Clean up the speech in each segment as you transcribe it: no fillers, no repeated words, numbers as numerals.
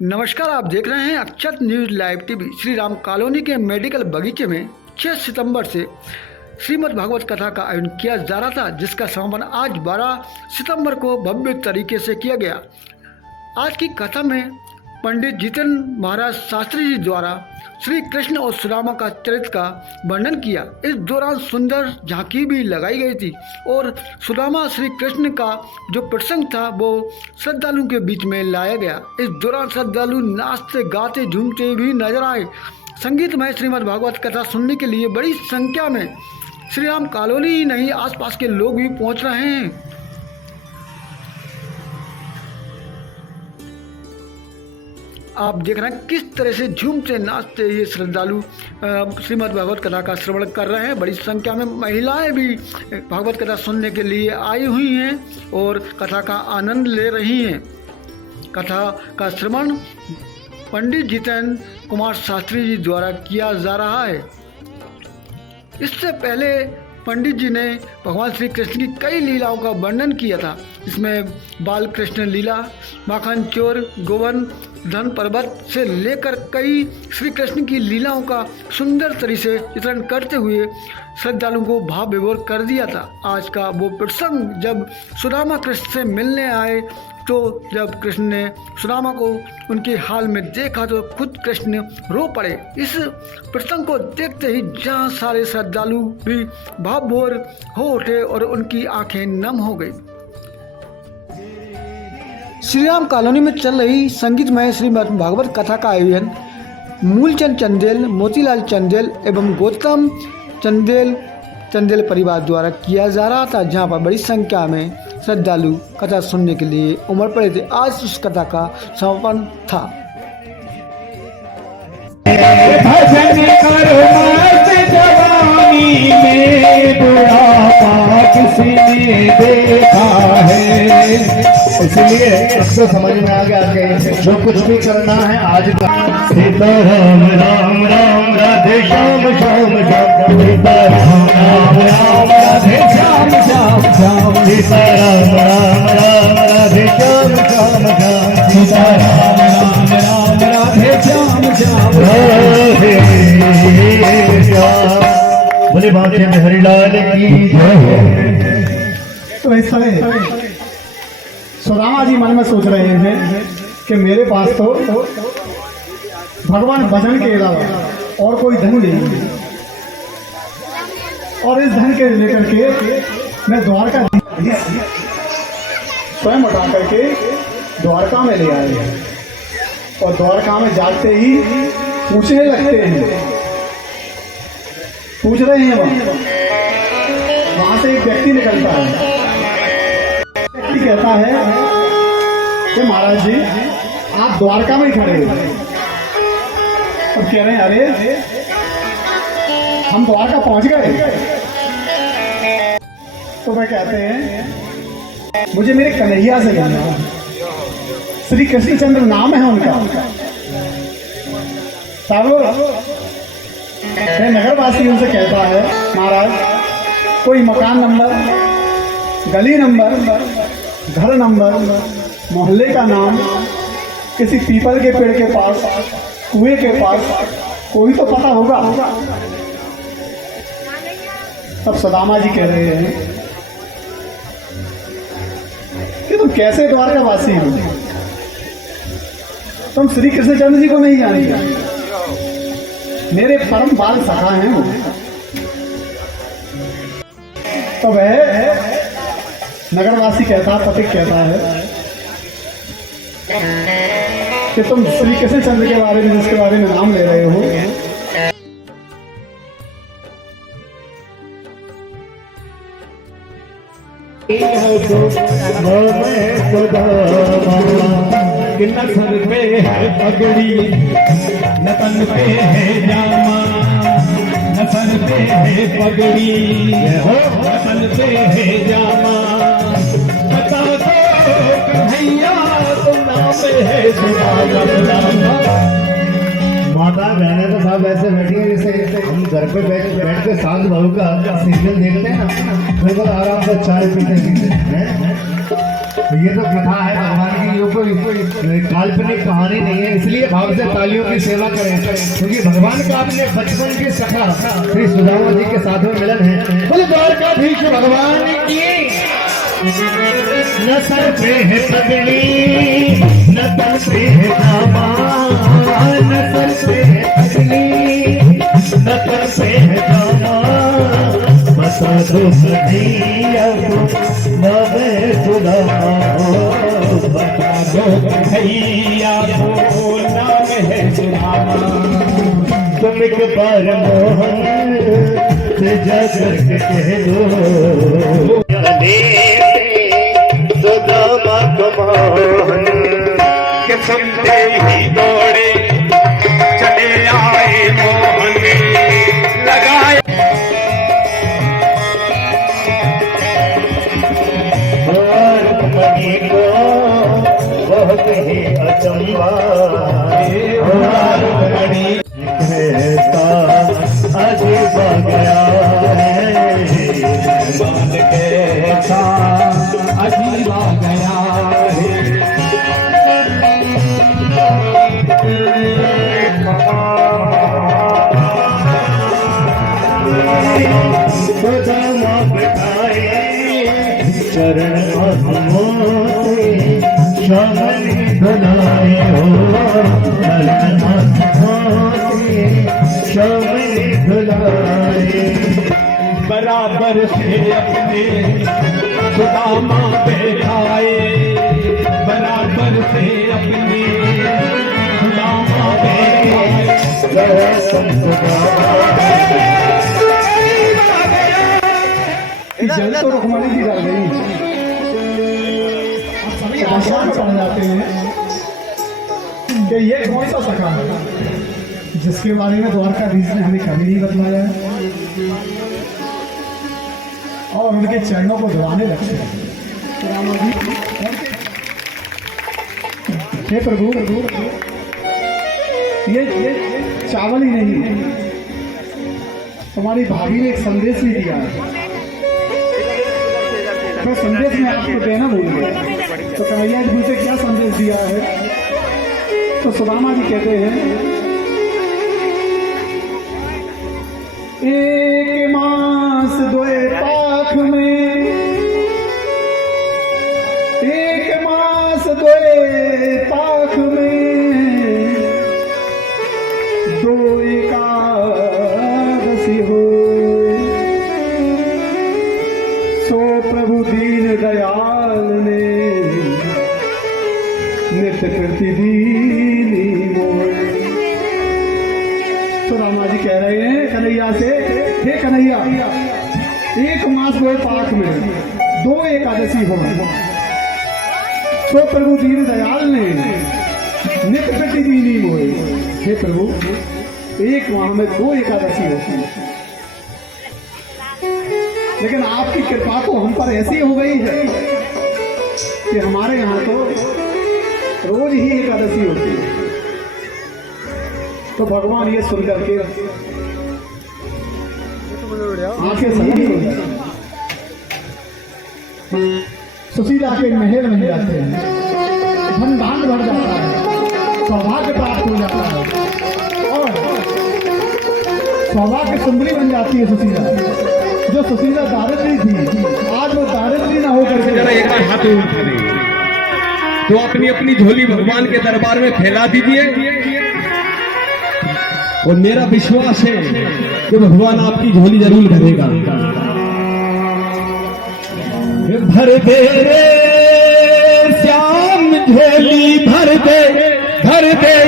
नमस्कार, आप देख रहे हैं Akshat news live TV. Shri Ram colony के मेडिकल बगीचे में 6 सितंबर से श्रीमद् भागवत कथा का आयोजन किया जा रहा था, जिसका समापन आज 12 सितंबर को भव्य तरीके से किया गया। आज की कथा में पंडित जितेंद्र महाराज शास्त्री जी द्वारा श्री कृष्ण और सुदामा का चरित्र का वर्णन किया। इस दौरान सुंदर झांकी भी लगाई गई थी और सुदामा श्री कृष्ण का जो प्रसंग था वो श्रद्धालुओं के बीच में लाया गया। इस दौरान श्रद्धालु नाचते गाते झूमते भी नजर आए। संगीतमय श्रीमद् भागवत कथा सुनने के लिए बड़ी संख्या में श्री राम कॉलोनी ही नहीं, आसपास के लोग भी पहुंच रहे हैं। आप देख रहे हैं किस तरह से झूमते नाचते ये श्रद्धालु श्रीमद् भागवत कथा का श्रवण कर रहे हैं। बड़ी संख्या में महिलाएं भी भागवत कथा सुनने के लिए आई हुई हैं और कथा का आनंद ले रही हैं। कथा का श्रवण पंडित जितेंद्र कुमार शास्त्री जी द्वारा किया जा रहा है। इससे पहले पंडित जी ने भगवान श्री कृष्ण की कई लीलाओं का वर्णन किया था। इसमें बाल कृष्ण लीला, माखन चोर, गोवर्धन पर्वत से लेकर कई श्री कृष्ण की लीलाओं का सुंदर तरीके से चित्रण करते हुए श्रद्धालुओं को भाव विभोर कर दिया था। आज का वो प्रसंग जब सुदामा कृष्ण से मिलने आए तो जब कृष्ण ने सुदामा को उनके हाल में देखा तो खुद कृष्ण रो पड़े। इस प्रसंग को देखते ही जहाँ सारे श्रद्धालु भी भावभोर हो उठे और उनकी आंखें नम हो गई। श्री राम कॉलोनी में चल रही संगीतमय श्रीमद् भागवत कथा का आयोजन मूलचंद चंदेल, मोतीलाल चंदेल एवं गौतम चंदेल परिवार द्वारा किया जा रहा था, जहां पर बड़ी संख्या में श्रद्धालु कथा सुनने के लिए उमड़ पड़े थे। आज उस कथा का समापन था। भजन करो मस्त जवानी में, बुढ़ापा किसने देखा है। इसलिए इसको समझ में आ गया कि जो कुछ भी करना है आज का सीता राम राम राम राधे श्याम श्याम श्याम, सीता राम राम राम राधे श्याम श्याम श्याम, सीता राम राम राम राधे श्याम श्याम श्याम, सीता राम राम राम राधे श्याम श्याम राधे श्याम। बोले बाबा हरिलाल की जय। तो इस समय सुदामा जी मन में सोच रहे हैं कि मेरे पास तो भगवान भजन के अलावा और कोई धन नहीं है, और इस धन के लेकर के मैं द्वारका स्वयं उठा करके द्वारका में ले आए। और द्वारका में जाते ही पूछने लगते हैं, पूछ रहे हैं वहां से एक व्यक्ति निकलता है। कहता है कि महाराज जी आप द्वारका में खड़े हो। अब कह रहे हैं अरे हम द्वारका पहुंच गए। तो वह कहते हैं मुझे मेरे कन्हैया से मिलना। श्री कृष्णचंद्र नाम है उनका। तब नगरवासी उनसे कहता है महाराज कोई मकान नंबर, गली नंबर, घर नंबर, मोहल्ले का नाम, किसी पीपल के पेड़ के पास, कुएं के पास कोई तो पता होगा। तब सुदामा जी कह रहे हैं कि तुम कैसे द्वारकावासी हो, तुम श्री कृष्णचंद्र जी को नहीं जानते। मेरे परम बाल सखा हैं वो। तो वह नगरवासी कहता है, पथिक कहता है कि तुम श्री कृष्णचंद्र के बारे में जिसके बारे में नाम ले रहे हो, न सर पे है पगड़ी, न तन पे है जामा, न सर पे है पगड़ी, न तन पे है जामा, बता दो कन्हैया तुम नाम है सुदामा। माता बहने तो सब ऐसे बैठी है जैसे हम घर पे बैठ के सास बहू का सीरियल देखते हैं ना, बिल्कुल आराम से चाय पीते हैं। ये तो कथा है भगवान की, ये कोई काल्पनिक कहानी नहीं है, इसलिए भाव से तालियों की सेवा करें, क्योंकि भगवान का अपने बचपन के सखा श्री सुदामा जी के साथ में मिलन है। बोले द्वारकाधीश भगवान की। न सर पे है पगड़ी, न तन पे है धामा, न सर पे है पगड़ी, न तन पे है धामा, बता दो कन्हैया को नवे सुदामा, बता दो कन्हैया को नाम है सुदामा। तुम एक बार मोहन से जगत कह दो, सुदामा को मोहन के सुनते ही दौड़े चले आए मोहन लगाए। मणि को बहुत ही अचंबा, कहता अजीब गया है, मान कहता अजीब गया है। सुदामा बिठाए चरण मोते, श्यामल बनाए हो चरण मोते, श्यामल बनाए। बराबर से अपने सुदामा बैठाए, बराबर से अपने सुदामा बैठाए। जल तो रुक्मणी जी डाल गई, आप सभी आसान पड़ जाते हैं कि ये कौन सा सखा है जिसके बारे में द्वारकाधीश ने हमें कभी नहीं बतलाया है और उनके चरणों को दबाने लगते हैं। हे प्रभु, ये चावल ही नहीं, तुम्हारी भाभी ने एक संदेश भी दिया है, तो संदेश में आपको देना भूल गया। तो कन्हैया जी मुझे क्या संदेश दिया है? तो सुदामा जी कहते हैं, एक मास दोए पाख में, एक मास दोए पाख में, दो एकादशी हो, सो प्रभु दीन दयाल ने नित्य प्रतिदीन मोए। तो रामा जी कह रहे हैं कन्हैया से, हे कन्हैया, एक मास हुए पाठ में दो एकादशी हो, तो प्रभु दीन दयाल ने नित्य प्रतिदीन मोए। हे प्रभु, एक माह में दो एकादशी होती है, लेकिन आपकी कृपा तो हम पर ऐसी हो गई है कि हमारे यहाँ तो रोज ही एकादशी होती है। तो भगवान ये सुन करके आंखें सही हो जाती, सुशीला के महल बन जाते हैं, धन धान बढ़ जाता है, सौभाग्य प्राप्त हो जाता है और सौभाग्य सुंदरी बन जाती है सुशीला। जो सुशीला दारिद्री थी, आज वो दारिद्री ना होकर के जरा एक बार हाथ उठा दें तो अपनी अपनी झोली भगवान के दरबार में फैला दीजिए, और मेरा विश्वास है कि भगवान आपकी झोली जरूर भरेगा। भर दे रे श्याम झोली, भर दे, भर दे।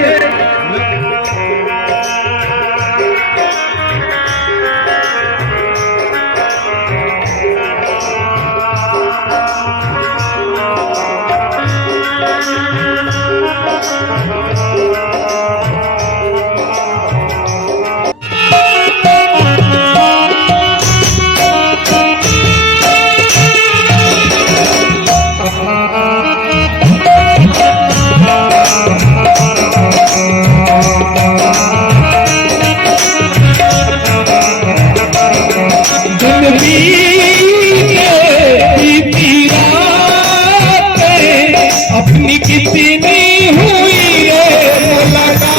अपनी कितनी हुई रे मुलाकात,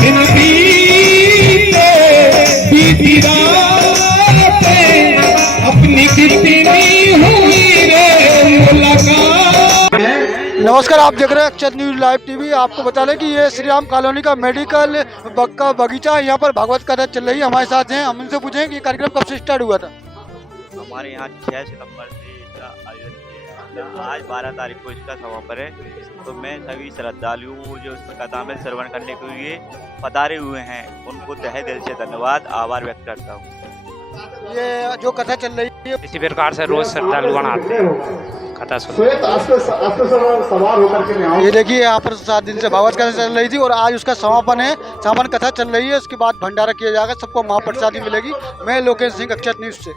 दिन बीते बीती रातें, अपनी कितनी हुई रे मुलाकात। नमस्कार, आप देख रहे हैं अक्षत न्यूज लाइव टीवी। आपको बता दें कि ये श्री राम कॉलोनी का मेडिकल का बगीचा है। यहाँ पर भागवत कथा चल रही है। हमारे साथ हैं, हम उनसे पूछें कि ये कार्यक्रम कब से स्टार्ट हुआ था। हमारे यहाँ 6 सितंबर से इसका आयोजन किया जाता है। आज 12 तारीख को इसका समापन है। तो मैं सभी श्रद्धालुओं को जो इस कथा में श्रवण करने के लिए पधारे हुए हैं, उनको तहे दिल से धन्यवाद आभार व्यक्त करता हूँ। ये जो कथा चल रही है, इसी प्रकार से रोज श्रद्धालु आते हैं कथा सुनने। श्वेत अस्त्र सवार होकर के मैं आऊं। ये देखिए यहाँ पर 7 दिन से भागवत कथा चल रही थी और आज उसका समापन है। समापन कथा चल रही है, उसके बाद भंडारा किया जाएगा, सबको महाप्रसादी मिलेगी। मैं लोकेश सिंह, अक्षत न्यूज से।